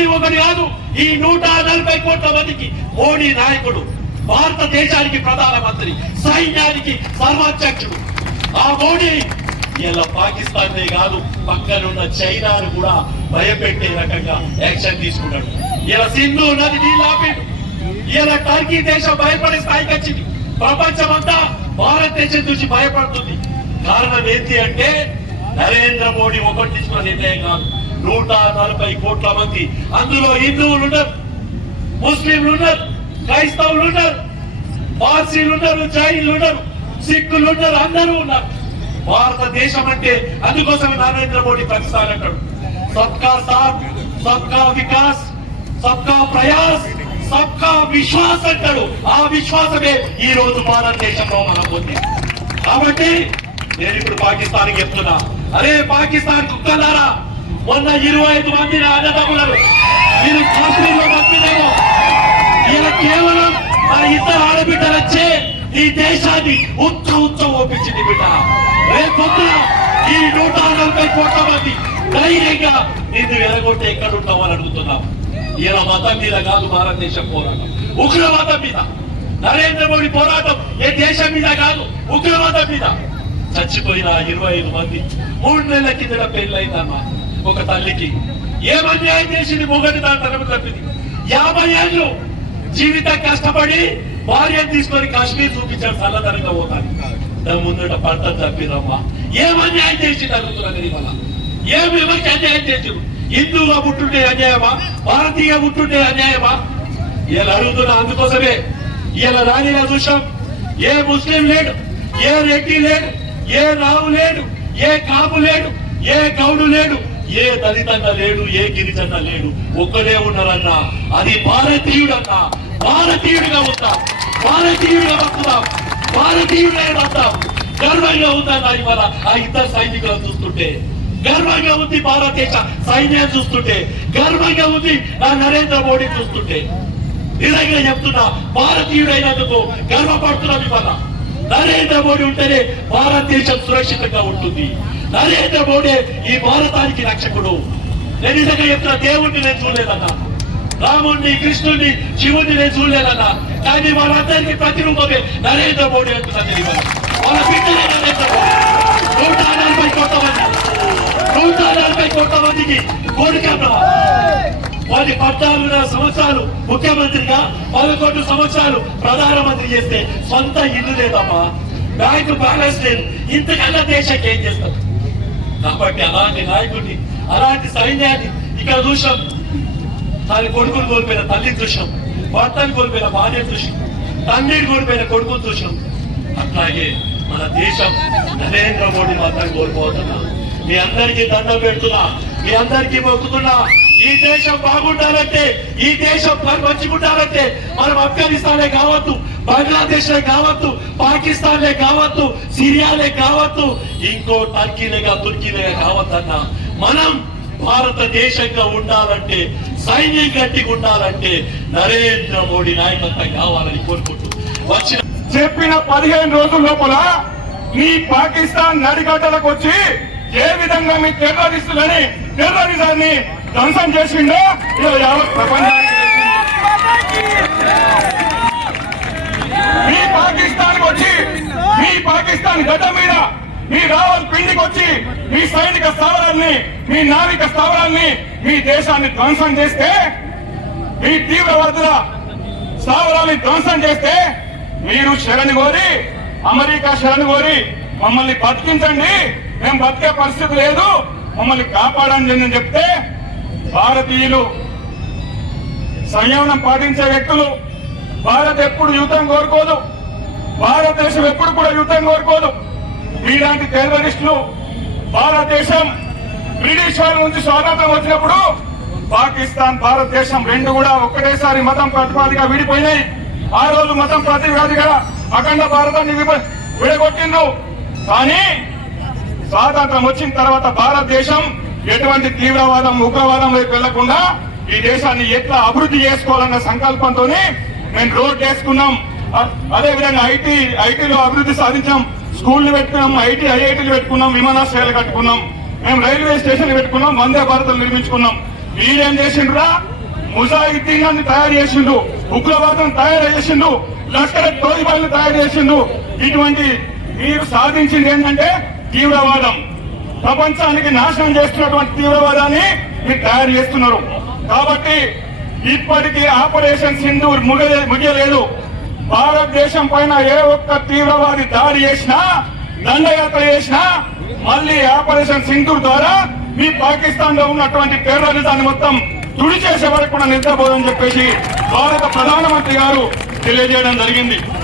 మోడీ ఒకటి కాదు ఈ నూట నలభై కోట్ల మందికి మోడీ నాయకుడు భారతదేశానికి ప్రధానమంత్రి సైన్యానికి సర్వాధ్యక్షుడు. ఆ మోడీ ఇలా పాకిస్తాన్ కాదు పక్కనున్న చైనాను కూడా భయపెట్టే రకంగా యాక్షన్ తీసుకున్నాడు. ఇలా సింధు నది నీళ్ళు ఆపిండు. ఇలా టర్కీ దేశం భయపడే స్థాయికి వచ్చింది. ప్రపంచం అంతా భారతదేశం చూసి భయపడుతుంది. కారణం ఏంటి అంటే నరేంద్ర మోడీ ఒకటి తీసుకున్న నిర్ణయం కాదు. నూట నలభై కోట్ల మంది. అందులో హిందువులు ఉన్నారు ముస్లింలు ఉన్నారు క్రైస్తవులు ఉన్నారు పార్సీలు ఉన్నారు జైన్లు ఉన్నారు సిక్కులు ఉన్నారు అందరూ ఉన్నారు. భారతదేశం అంటే అందుకోసమే నరేంద్ర మోడీ ప్రతిసారి అంటాడు. సబ్కా సాత్ సబ్కా వికాస్ సబ్కా ప్రయాస్ సబ్కా విశ్వాస్ అంటాడు. ఆ విశ్వాసమే ఈ రోజు భారతదేశంలో మనం ఉంది కాబట్టి నేను ఇప్పుడు పాకిస్తాన్ చెప్తున్నా. అరే పాకిస్తాన్ కుక్కలారా మొన్న ఇరవై ఐదు మంది నా అన్నదమ్ములను మీరు కాశ్మీర్లో ఇలా కేవలం మన ఇద్దరు ఆడబిడ్డలు వచ్చే ఈ దేశాన్ని ఉచ్చ ఉచ్చ ఒప్పించింది బిడ్డ. రేపొద్దున ఈ నూట నలభై కోట్ల మంది ధైర్యంగా నిన్ను వెలగొట్టి ఎక్కడ ఉంటావు అడుగుతున్నాం. ఇలా మతం మీద కాదు భారతదేశం పోరాటం. ఉగ్రవాదం మీద. నరేంద్ర మోడీ పోరాటం ఏ దేశం మీద కాదు ఉగ్రవాదం మీద. చచ్చిపోయిన ఇరవై ఐదు మంది మూడు నెలల కిందట పెళ్ళైందమ్మా ఒక తల్లికి. ఏం అన్యాయం చేసింది మొగటి దాని తరపు తప్పింది యాభై ఏళ్ళు జీవితం కష్టపడి భార్యను తీసుకొని కాశ్మీర్ చూపించాడు చల్లదనంగా పోతాను దాని ముందు పంట తప్పిరమ్మా ఏం అన్యాయం చేసింది అడుగుతున్నాను ఇవాళ? ఏమి ఎవరికి అన్యాయం చేసిండు హిందువుగా పుట్టుంటే అన్యాయమా? భారతీయ పుట్టుండే అన్యాయమా? ఇలా అడుగుతున్నా అందుకోసమే ఇలా రాణిగా చూసాం ఏ ముస్లిం లేడు ఏ రెడ్డి లేడు ఏ రావు లేడు ఏ కాపు లేడు ఏ గౌడు లేడు ఏ దళితన్న లేడు ఏ గిరిజన లేడు ఒక్కడే ఉన్నారన్న అది భారతీయుడన్న భారతీయుడిగా ఉంటాం భారతీయుడిగా బతుకుతాం భారతీయుడే బతాం గర్వంగా ఉందన్న ఇవాళ ఆ ఇద్దరు సైనికులను చూస్తుంటే. గర్వంగా ఉంది భారతదేశ సైన్యాన్ని చూస్తుంటే. గర్వంగా ఉంది ఆ నరేంద్ర మోడీ చూస్తుంటే. నిజంగా చెప్తున్నా భారతీయుడైనందుకు గర్వపడుతున్నాం ఇవాళ. నరేంద్ర మోడీ ఉంటేనే భారతదేశం సురక్షితంగా ఉంటుంది. నరేంద్ర మోడీ ఈ భారతానికి రక్షకుడు. నేను నిజంగా చెప్తున్నా దేవుణ్ణి నేను చూడలేదన్నా. రాముణ్ణి కృష్ణుణ్ణి శివుణ్ణి నేను చూడలేదన్నా. కానీ వాళ్ళందరికీ ప్రతిరూపమే నరేంద్ర మోడీ అంటున్నది వాళ్ళ బిడ్డలే నరేంద్ర మోడీ. నూట నలభై కోట్ల మంది. నూట నలభై కోట్ల మందికి కోరికమ్మ పది పద్నాలుగున్నర సంవత్సరాలు ముఖ్యమంత్రిగా పదకొండు సంవత్సరాలు ప్రధానమంత్రి చేస్తే సొంత ఇల్లు లేదమ్మా. బ్యాంకు బ్యాలెన్స్ లేదు. ఇంతకన్నా దేశానికి ఏం చేస్తారు కాబట్టి అలాంటి నాయకుడిని అలాంటి సైన్యాన్ని ఇక్కడ చూసాం. తన కొడుకును కోల్పోయిన తల్లిని చూసాం. భర్తను కోల్పోయిన భార్యను చూసాం. తండ్రిని కోల్పోయిన కొడుకు చూసాం. అట్లాగే మన దేశం నరేంద్ర మోడీ మాత్రం కోల్పోతున్నా. మీ అందరికీ దండం పెడుతున్నా. మీ అందరికీ మొక్కుతున్నా. ఈ దేశం బాగుండాలంటే ఈ దేశం మంచిగుండాలంటే మనం ఆఫ్ఘనిస్తానే కావద్దు బంగ్లాదేశ్ కావద్దు పాకిస్తాన్లే కావద్దు సిరియాలే కావద్దు ఇంకో టర్కీలేగా తుర్కీలేగా కావద్దన్నా. మనం భారతదేశంగా ఉండాలంటే సైన్యం గట్టిగా ఉండాలంటే నరేంద్ర మోడీ నాయకత్వం కావాలని కోరుకుంటూ వచ్చిన చెప్పిన పదిహేను రోజుల లోపల మీ పాకిస్తాన్ నడిగడ్డలకు వచ్చి ఏ విధంగా మీ టెర్రరిస్టులని టెర్రరిజాన్ని ధ్వంసం చేసిండో. ఇలా యావత్ ప్రపంచానికి మీ పాకిస్తాన్ వచ్చి మీ పాకిస్తాన్ గడ్డ మీద మీ రావల్ పిండికి వచ్చి మీ సైనిక స్థావరాన్ని మీ నావిక స్థావరాన్ని మీ దేశాన్ని ధ్వంసం చేస్తే మీ తీవ్రవాదుల స్థావరాన్ని ధ్వంసం చేస్తే మీరు శరణి కోరి అమెరికా శరణి కోరి మమ్మల్ని బతికించండి. మేము బతికే పరిస్థితి లేదు. మమ్మల్ని కాపాడండి అని చెప్తే భారతీయులు సంయమనం పాటించే వ్యక్తులు భారత్ ఎప్పుడు యుద్ధం కోరుకోదు భారతదేశం ఎప్పుడు కూడా యుద్ధం కోరుకోదు. మీలాంటి టెర్రరిస్టులు భారతదేశం బ్రిటిష్ వారి నుంచి స్వాతంత్రం వచ్చినప్పుడు పాకిస్తాన్ భారతదేశం రెండు కూడా ఒక్కటేసారి మతం ప్రతిపాదిగా విడిపోయినాయి. ఆ రోజు మతం ప్రతిపాదిగా అఖండ భారతాన్ని విభ- విడగొట్టిండ్రు. కానీ స్వాతంత్రం వచ్చిన తర్వాత భారతదేశం ఎటువంటి తీవ్రవాదం ఉగ్రవాదం వైపు వెళ్ళకుండా ఈ దేశాన్ని ఎట్లా అభివృద్ధి చేసుకోవాలన్న సంకల్పంతో మేము రోడ్ వేసుకున్నాం. అదే విధంగా ఐటీ ఐటీలో అభివృద్ధి సాధించాం. స్కూళ్ళు పెట్టుకున్నాం ఐటీ ఐఐటీలు పెట్టుకున్నాం విమానాశ్రయాలు కట్టుకున్నాం. మేము రైల్వే స్టేషన్లు పెట్టుకున్నాం వందే భారత్లు నిర్మించుకున్నాం. మీరేం చేసిండ్రా? ముజాహిద్దీన్ తయారు చేసిండు ఉగ్రవాదం తయారు చేసిండు లష్కర్ తోయిబాయిలు తయారు చేసిండు ఇటువంటి మీరు సాధించింది ఏంటంటే తీవ్రవాదం. ప్రపంచానికి నాశనం చేస్తున్నటువంటి తీవ్రవాదాన్ని మీరు తయారు చేస్తున్నారు. కాబట్టి ఇప్పటికీ ఆపరేషన్ సింధూర్ ముగలే ముగియలేదు. భారతదేశం పైన ఏ ఒక్క తీవ్రవాది దాడి చేసినా దండయాత్ర చేసినా మళ్ళీ ఆపరేషన్ సింధూర్ ద్వారా మీ పాకిస్తాన్లో ఉన్నటువంటి టెర్రరిజాన్ని మొత్తం తుడి చేసే వరకు కూడా నిద్రపోదని చెప్పేసి భారత ప్రధానమంత్రి గారు తెలియజేయడం జరిగింది.